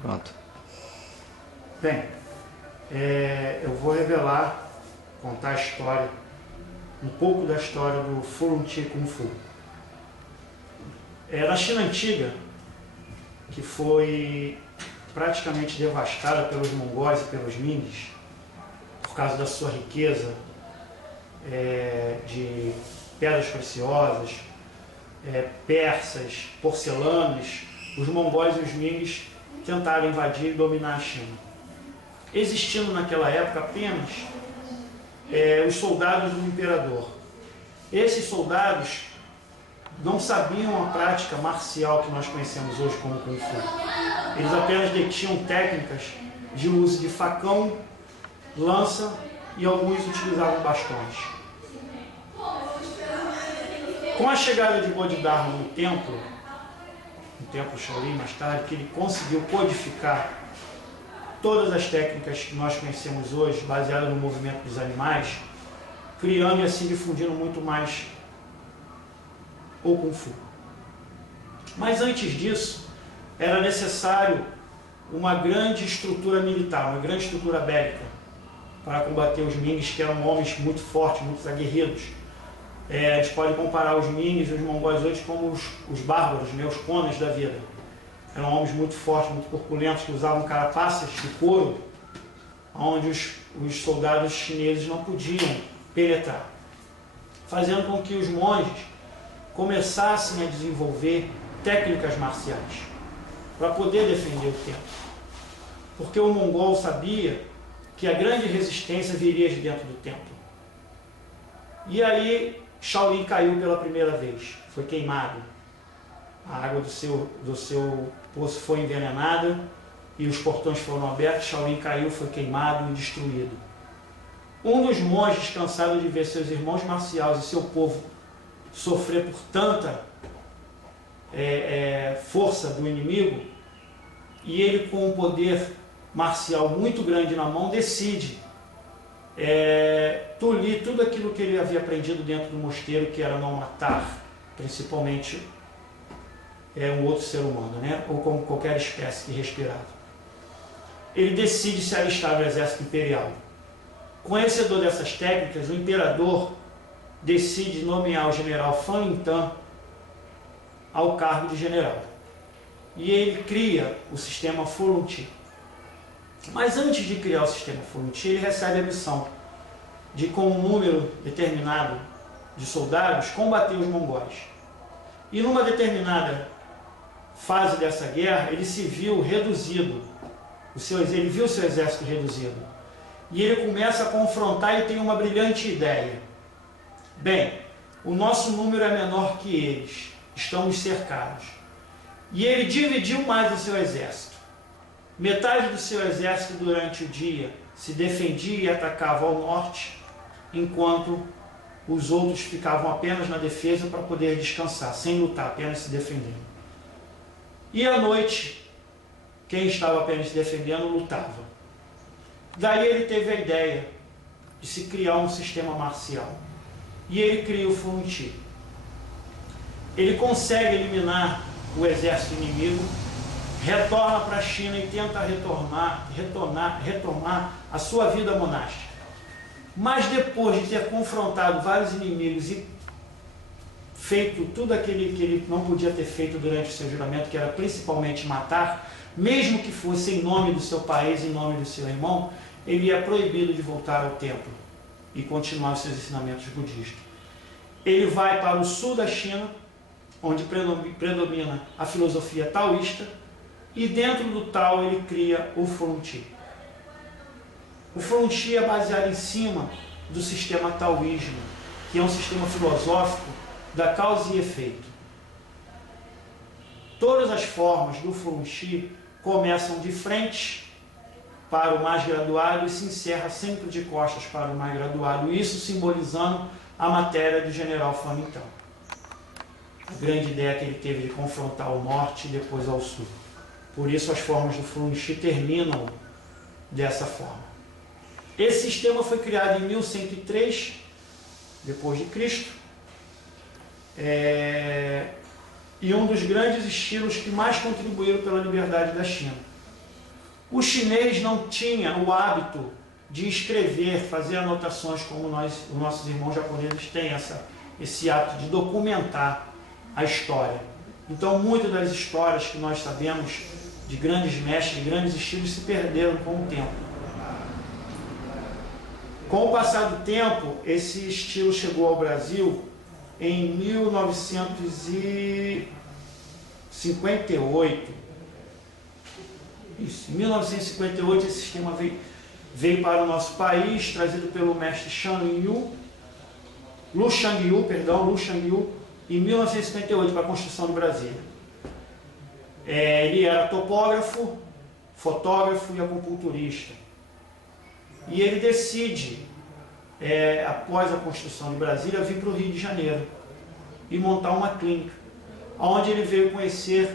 Pronto. Bem, eu vou revelar, contar a história, um pouco da história do Fu Chi Kung Fu. Na China Antiga, que foi praticamente devastada pelos mongóis e pelos Mings, por causa da sua riqueza de pedras preciosas, persas, porcelanas, os mongóis e os Mings tentaram invadir e dominar a China. Existindo naquela época apenas os soldados do imperador. Esses soldados não sabiam a prática marcial que nós conhecemos hoje como Kung Fu. Eles apenas detinham técnicas de uso de facão, lança e alguns utilizavam bastões. Com a chegada de Bodhidharma no templo Shaolin mais tarde, que ele conseguiu codificar todas as técnicas que nós conhecemos hoje, baseadas no movimento dos animais, criando e assim difundindo muito mais o Kung Fu. Mas antes disso, era necessário uma grande estrutura militar, uma grande estrutura bélica, para combater os Mings, que eram homens muito fortes, muito aguerridos. A gente pode comparar os Mings e os mongóis hoje como os bárbaros, os conas da vida. Eram homens muito fortes, muito corpulentos, que usavam carapaças de couro, onde os soldados chineses não podiam penetrar, fazendo com que os monges começassem a desenvolver técnicas marciais para poder defender o templo. Porque o mongol sabia que a grande resistência viria de dentro do templo. E aí Shaolin caiu pela primeira vez, foi queimado. A água do seu poço foi envenenada e os portões foram abertos. Shaolin caiu, foi queimado e destruído. Um dos monges, cansado de ver seus irmãos marciais e seu povo sofrer por tanta força do inimigo, e ele, com um poder marcial muito grande na mão, decide tolir tudo aquilo que ele havia aprendido dentro do mosteiro, que era não matar, principalmente um outro ser humano, ou como qualquer espécie que respirava. Ele decide se alistar no exército imperial. Conhecedor dessas técnicas, o imperador decide nomear o general Fan Lintan ao cargo de general. E ele cria o sistema Fu Chi. Mas antes de criar o sistema Fu Chi, ele recebe a missão de, com um número determinado de soldados, combater os mongóis. E numa determinada fase dessa guerra, ele se viu reduzido, ele viu seu exército reduzido. E ele começa a confrontar e tem uma brilhante ideia. Bem, o nosso número é menor que eles, estamos cercados. E ele dividiu mais o seu exército. Metade do seu exército durante o dia se defendia e atacava ao norte, enquanto os outros ficavam apenas na defesa para poder descansar, sem lutar, apenas se defendendo. E à noite, quem estava apenas se defendendo lutava. Daí ele teve a ideia de se criar um sistema marcial. E ele cria o Fu Chi. Ele consegue eliminar o exército inimigo, retorna para a China e tenta retomar a sua vida monástica. Mas depois de ter confrontado vários inimigos e feito tudo aquilo que ele não podia ter feito durante o seu juramento, que era principalmente matar, mesmo que fosse em nome do seu país, em nome do seu irmão, ele é proibido de voltar ao templo e continuar os seus ensinamentos budistas. Ele vai para o sul da China, onde predomina a filosofia taoísta, e dentro do Tao ele cria o Fu Chi. O Fu Chi é baseado em cima do sistema taoísmo, que é um sistema filosófico da causa e efeito. Todas as formas do Fu Chi começam de frente para o mais graduado e se encerra sempre de costas para o mais graduado, isso simbolizando a matéria do general Fan Lintan. A grande ideia que ele teve de confrontar o norte e depois ao sul. Por isso as formas do Fu Chi terminam dessa forma. Esse sistema foi criado em 1103 depois de Cristo, e um dos grandes estilos que mais contribuíram pela liberdade da China. O chinês não tinha o hábito de escrever, fazer anotações como os nossos irmãos japoneses têm esse hábito de documentar a história. Então, muitas das histórias que nós sabemos de grandes mestres, de grandes estilos, se perderam com o tempo. Com o passar do tempo, esse estilo chegou ao Brasil em 1958. Isso, em 1958 esse sistema veio para o nosso país, trazido pelo mestre Lu Shangyu, em 1958 para a construção do Brasil. Ele era topógrafo, fotógrafo e acupunturista. E ele decide, após a construção de Brasília, vir para o Rio de Janeiro e montar uma clínica, onde ele veio conhecer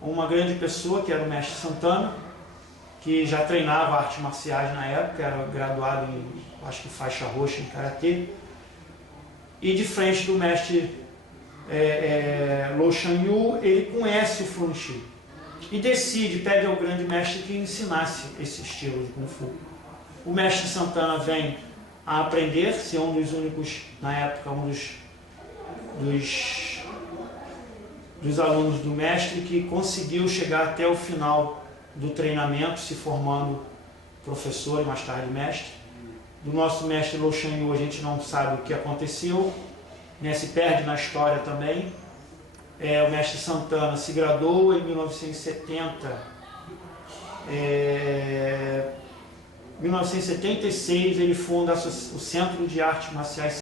uma grande pessoa, que era o mestre Santana, que já treinava artes marciais na época, era graduado em, acho que faixa roxa em Karatê, e de frente do mestre Lu Shangyu, ele conhece o Fu Manchu e decide, pede ao grande mestre que ensinasse esse estilo de Kung Fu. O mestre Santana vem a aprender, ser um dos únicos, na época, um dos alunos do mestre que conseguiu chegar até o final do treinamento, se formando professor e mais tarde mestre. Do nosso mestre Lu Shangyu a gente não sabe o que aconteceu, né, se perde na história também. O mestre Santana se graduou em 1970, 1976 ele funda o Centro de Artes Marciais